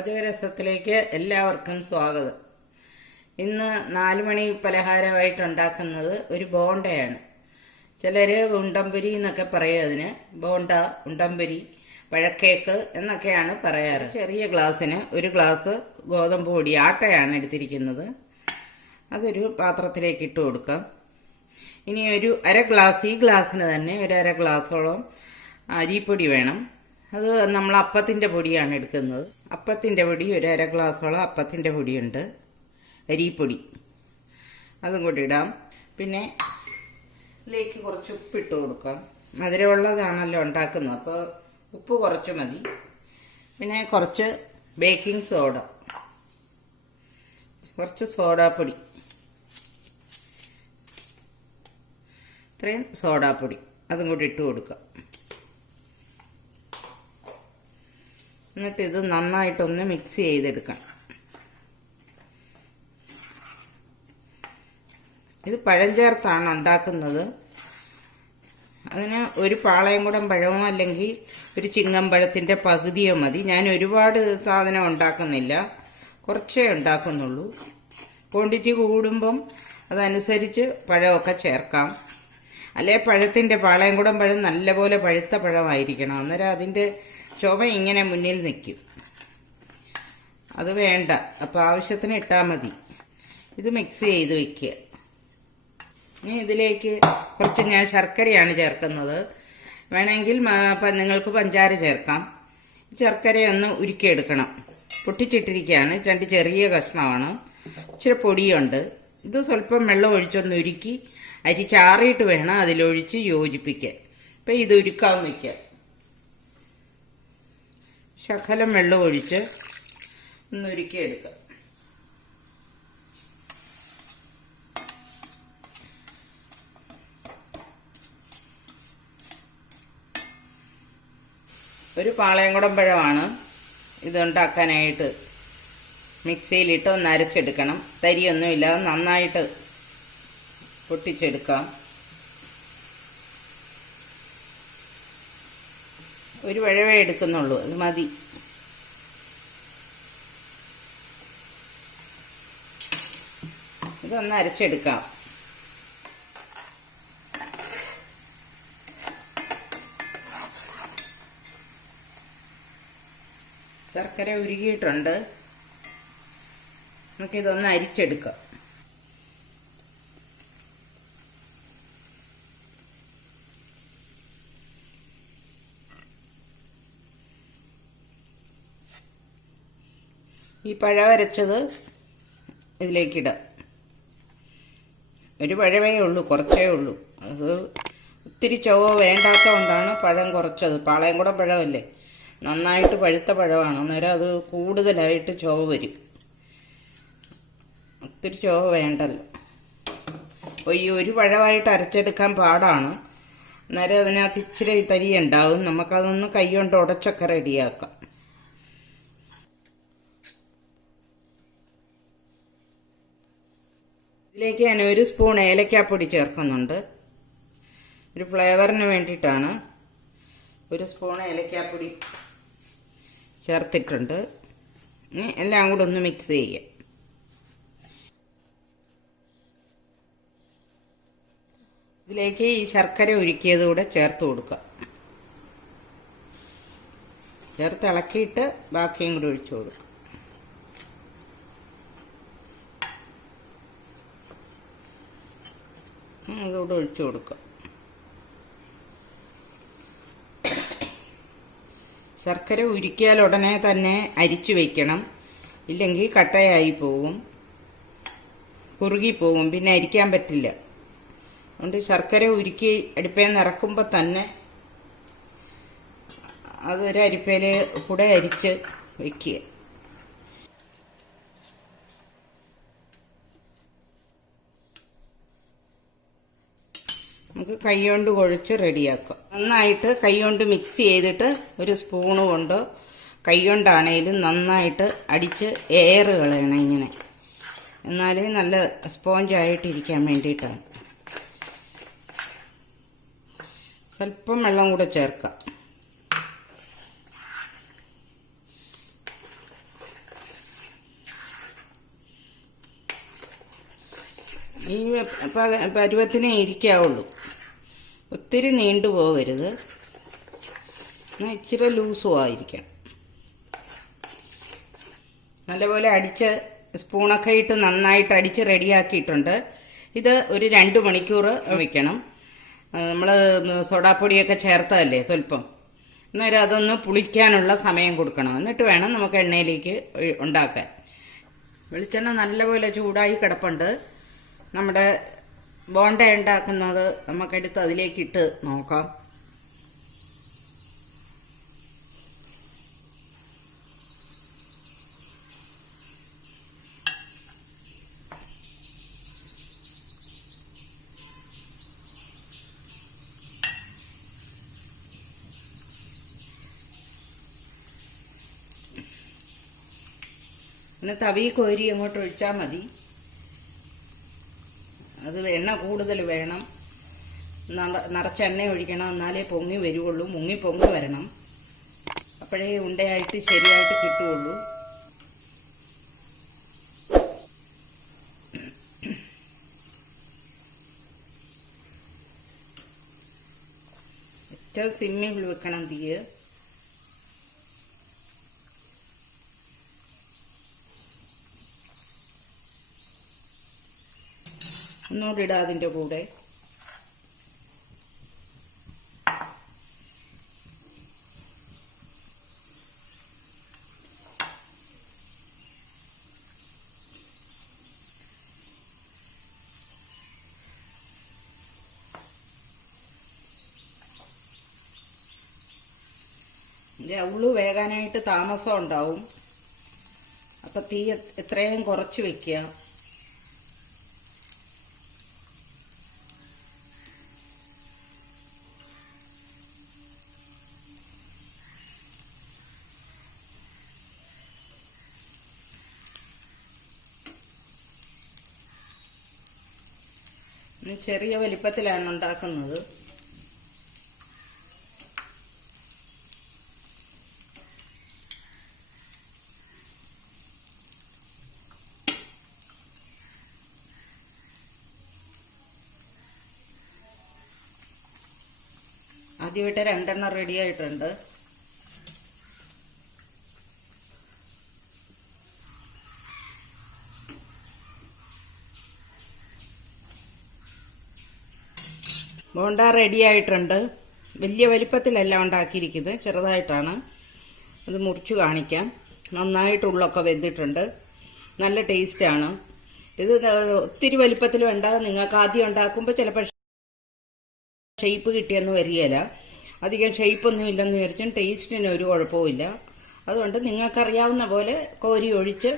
പാചകരസത്തിലേക്ക് എല്ലാവർക്കും സ്വാഗതം. ഇന്ന് 4 മണി പലഹാരമായിട്ട് ഉണ്ടാക്കുന്നത് ഒരു ബോണ്ടയാണ്. ചിലർ ഉണ്ടംപൊരി എന്നൊക്കെ പറയും. അതിന് ബോണ്ട, ഉണ്ടംപൊരി, പഴക്കേക്ക് എന്നൊക്കെയാണ് പറയാറ്. ചെറിയ ഗ്ലാസ്സിന് 1 ഗ്ലാസ് ഗോതമ്പ് പൊടി ആട്ടയാണ് എടുത്തിരിക്കുന്നത്. അതൊരു പാത്രത്തിലേക്ക് ഇട്ട് കൊടുക്കാം. ഇനി ഒരു ഗ്ലാസ്, ഈ ഗ്ലാസ്സിന് തന്നെ ഒരു ഗ്ലാസോളം അരിപ്പൊടി വേണം. അത് നമ്മൾ അപ്പത്തിൻ്റെ പൊടിയാണ് എടുക്കുന്നത്. അപ്പത്തിൻ്റെ പൊടി ഒരു ഗ്ലാസോളം അപ്പത്തിൻ്റെ പൊടിയുണ്ട്, അരിപ്പൊടി, അതും കൂടി ഇടാം. പിന്നെ ഇതിലേക്ക് കുറച്ച് ഉപ്പിട്ട് കൊടുക്കാം. മധുരമുള്ളതാണല്ലോ ഉണ്ടാക്കുന്നത്, അപ്പോൾ ഉപ്പ് കുറച്ച് മതി. പിന്നെ കുറച്ച് ബേക്കിംഗ് സോഡ, കുറച്ച് സോഡാപ്പൊടി, ഇത്രയും സോഡാപ്പൊടി അതും കൂടി ഇട്ട് കൊടുക്കാം. എന്നിട്ട് ഇത് നന്നായിട്ടൊന്ന് മിക്സ് ചെയ്തെടുക്കണം. ഇത് പഴം ചേർത്താണ് ഉണ്ടാക്കുന്നത്. അതിന് ഒരു പാളയംകുടം പഴമോ അല്ലെങ്കിൽ ഒരു ചിങ്ങമ്പഴത്തിൻ്റെ പകുതിയോ മതി. ഞാൻ ഒരുപാട് സാധനം ഉണ്ടാക്കുന്നില്ല, കുറച്ചേ ഉണ്ടാക്കുന്നുള്ളൂ. ക്വാണ്ടിറ്റി കൂടുമ്പം അതനുസരിച്ച് പഴമൊക്കെ ചേർക്കാം. അല്ലെ പഴത്തിൻ്റെ പാളയംകുടം പഴം നല്ലപോലെ പഴുത്ത പഴമായിരിക്കണം, അന്നേരം അതിൻ്റെ ചുവ ഇങ്ങനെ മുന്നിൽ നിൽക്കും. അത് വേണ്ട, അപ്പോൾ ആവശ്യത്തിന് ഇട്ടാൽ മതി. ഇത് മിക്സ് ചെയ്ത് വയ്ക്കുക. ഇനി ഇതിലേക്ക് കുറച്ച് ഞാൻ ശർക്കരയാണ് ചേർക്കുന്നത്. വേണമെങ്കിൽ നിങ്ങൾക്ക് പഞ്ചാര ചേർക്കാം. ശർക്കരയൊന്ന് ഉരുക്കിയെടുക്കണം. പൊട്ടിച്ചിട്ടിരിക്കുകയാണ്, 2 ചെറിയ കഷ്ണമാണ്, ഇച്ചിരി പൊടിയുണ്ട്. ഇത് സ്വല്പം വെള്ളം ഒഴിച്ചൊന്ന് ഉരുക്കി അരി ചാറിയിട്ട് വേണം അതിലൊഴിച്ച് യോജിപ്പിക്കാൻ. ഇപ്പം ഇത് ഉരുക്കാൻ വയ്ക്കുക. ശകലം വെള്ളം ഒഴിച്ച് ഒന്ന് ഉരുക്കിയെടുക്കാം. ഒരു പാളയംകുടം പഴമാണ് ഇതുണ്ടാക്കാനായിട്ട്. മിക്സിയിലിട്ട് ഒന്ന് അരച്ചെടുക്കണം. തരിയൊന്നും ഇല്ലാതെ നന്നായിട്ട് പൊട്ടിച്ചെടുക്കാം. ഒരു വഴവേ എടുക്കുന്നുള്ളൂ, അത് മതി. ഇതൊന്ന് അരച്ചെടുക്കാം. ശർക്കര ഉരുകിയിട്ടുണ്ട്, നമുക്കിതൊന്ന് അരിച്ചെടുക്കാം. ഈ പഴം അരച്ചത് ഇതിലേക്കിടാം. ഒരു പഴവേ ഉള്ളൂ, കുറച്ചേ ഉള്ളൂ. അത് ഒത്തിരി ചുവ വേണ്ടാത്ത കൊണ്ടാണ് പഴം കുറച്ചത്. പാളയംകുടം പഴമല്ലേ, നന്നായിട്ട് പഴുത്ത പഴമാണ്, അന്നേരം അത് കൂടുതലായിട്ട് ചുവ വരും. ഒത്തിരി ചുവ വേണ്ടല്ലോ. അപ്പോൾ ഈ ഒരു പഴമായിട്ട് അരച്ചെടുക്കാൻ പാടാണ്. അന്നേരം അതിനകത്ത് ഇച്ചിരി തരി ഉണ്ടാവും. നമുക്കതൊന്ന് കൈ കൊണ്ട് ഉടച്ചൊക്കെ റെഡിയാക്കാം. ഇതിലേക്ക് ഞാൻ 1 സ്പൂൺ ഏലക്കാപ്പൊടി ചേർക്കുന്നുണ്ട്. ഒരു ഫ്ലേവറിന് വേണ്ടിയിട്ടാണ് 1 സ്പൂൺ ഏലക്കാപ്പൊടി ചേർത്തിട്ടുണ്ട്. എല്ലാം കൂടെ ഒന്ന് മിക്സ് ചെയ്യാം. ഇതിലേക്ക് ഈ ശർക്കര ഉരുക്കിയത് കൂടെ ചേർത്ത് കൊടുക്കാം. ചേർത്ത് ഇളക്കിയിട്ട് ബാക്കിയും കൂടി ഒഴിച്ചു കൊടുക്കാം. അതുകൂടെ ഒഴിച്ചു കൊടുക്കുക. ശർക്കര ഉരുക്കിയാൽ ഉടനെ തന്നെ അരിച്ചു വയ്ക്കണം, ഇല്ലെങ്കിൽ കട്ടയായി പോവും, കുറുകിപ്പോവും, പിന്നെ അരിക്കാൻ പറ്റില്ല. അതുകൊണ്ട് ശർക്കര ഉരുക്കി അടുപ്പയിൽ നിന്ന് ഇറക്കുമ്പോൾ തന്നെ അതൊരു അരിപ്പയിൽ കൂടെ അരിച്ച് വയ്ക്കുക. നമുക്ക് കൈകൊണ്ട് കുഴച്ച് റെഡിയാക്കാം. നന്നായിട്ട് കൈകൊണ്ട് മിക്സ് ചെയ്തിട്ട് 1 സ്പൂണ് കൊണ്ട് കൈകൊണ്ടാണേലും നന്നായിട്ട് അടിച്ച് എയർ കളയണം ഇങ്ങനെ. എന്നാലേ നല്ല സ്പോഞ്ചായിട്ടിരിക്കാൻ വേണ്ടിയിട്ടാണ്. സ്വല്പം വെള്ളം കൂടെ ചേർക്കാം. പരുവത്തിനേ ഇരിക്കാവുള്ളൂ. ഒത്തിരി നീണ്ടു പോകരുത്, എന്നാൽ ഇച്ചിരി ലൂസും ആയിരിക്കണം. നല്ലപോലെ അടിച്ച് സ്പൂണൊക്കെ ഇട്ട് നന്നായിട്ട് അടിച്ച് റെഡിയാക്കിയിട്ടുണ്ട്. ഇത് ഒരു 2 മണിക്കൂർ വയ്ക്കണം. നമ്മൾ സോഡാപ്പൊടിയൊക്കെ ചേർത്തതല്ലേ സ്വല്പം, അന്നേരം അതൊന്ന് പുളിക്കാനുള്ള സമയം കൊടുക്കണം. എന്നിട്ട് വേണം നമുക്ക് എണ്ണയിലേക്ക് ഉണ്ടാക്കാൻ. വെളിച്ചെണ്ണ നല്ലപോലെ ചൂടായി കിടപ്പുണ്ട്. നമ്മുടെ ബോണ്ട ഉണ്ടാക്കുന്നത് നമുക്കെടുത്ത് അതിലേക്കിട്ട് നോക്കാം. പിന്നെ തവി കോരി അങ്ങോട്ട് ഒഴിച്ചാൽ മതി. അത് എണ്ണ കൂടുതൽ വേണം, നിറച്ച എണ്ണ ഒഴിക്കണം, എന്നാലേ പൊങ്ങി വരുവുള്ളൂ. പൊങ്ങി വരണം, അപ്പോഴേ ഉണ്ടയായിട്ട് ശരിയായിട്ട് കിട്ടുകയുള്ളൂ. ഏറ്റവും സിമ്മിൽ വെക്കണം തീയ്. ഒന്നുകൂടി ഇടാം അതിൻ്റെ കൂടെ. ഉള്ളു വേകാനായിട്ട് താമസം ഉണ്ടാവും. അപ്പം തീ എത്രയും കുറച്ച് വെക്കുക. ചെറിയ വലിപ്പത്തിലാണ് ഉണ്ടാക്കുന്നത്. ആദ്യമായിട്ട് 2 എണ്ണം റെഡി ആയിട്ടുണ്ട്. ബോണ്ട റെഡി ആയിട്ടുണ്ട്. വലിയ വലിപ്പത്തിലല്ല ഉണ്ടാക്കിയിരിക്കുന്നത്, ചെറുതായിട്ടാണ്. അത് മുറിച്ച് കാണിക്കാം. നന്നായിട്ട് ഉള്ളൊക്കെ വെന്തിട്ടുണ്ട്, നല്ല ടേസ്റ്റാണ്. ഇത് ഒത്തിരി വലിപ്പത്തിൽ വേണ്ട. നിങ്ങൾക്ക് ആദ്യം ഉണ്ടാക്കുമ്പോൾ ചിലപ്പോൾ ഷേപ്പ് കിട്ടിയെന്ന് വരികയില്ല. അധികം ഷേപ്പൊന്നും ഇല്ലെന്ന് വിചാരിച്ചും ടേസ്റ്റിന് ഒരു കുഴപ്പമില്ല. അതുകൊണ്ട് നിങ്ങൾക്കറിയാവുന്ന പോലെ കോരി ഒഴിച്ച്,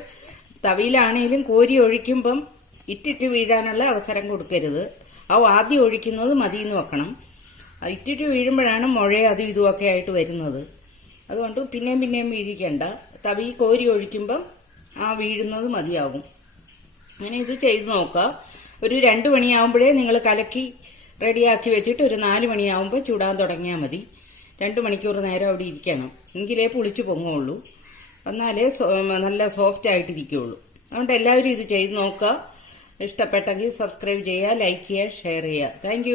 തവിയിലാണെങ്കിലും കോരി ഒഴിക്കുമ്പം ഇറ്റിറ്റ് വീഴാനുള്ള അവസരം കൊടുക്കരുത്. ആദ്യം ഒഴിക്കുന്നത് മതിയെന്ന് വെക്കണം. ഇറ്റിറ്റ് വീഴുമ്പോഴാണ് മുഴ അതും ഇതുമൊക്കെ ആയിട്ട് വരുന്നത്. അതുകൊണ്ട് പിന്നെയും വീഴിക്കണ്ട. തവി കോരി ഒഴിക്കുമ്പം വീഴുന്നത് മതിയാകും. അങ്ങനെ ഇത് ചെയ്ത് നോക്കുക. ഒരു 2 മണിയാകുമ്പോഴേ നിങ്ങൾ കലക്കി റെഡിയാക്കി വെച്ചിട്ട് ഒരു 4 മണിയാകുമ്പോൾ ചൂടാൻ തുടങ്ങിയാൽ മതി. 2 മണിക്കൂർ നേരം അവിടെ ഇരിക്കണം, എങ്കിലേ പുളിച്ച് പൊങ്ങുള്ളൂ, എന്നാലേ നല്ല സോഫ്റ്റ് ആയിട്ടിരിക്കുകയുള്ളൂ. അതുകൊണ്ട് എല്ലാവരും ഇത് ചെയ്ത് നോക്കുക. ഇഷ്ടപ്പെട്ടെങ്കിൽ സബ്സ്ക്രൈബ് ചെയ്യുക, ലൈക്ക് ചെയ്യുക, ഷെയർ ചെയ്യുക. താങ്ക്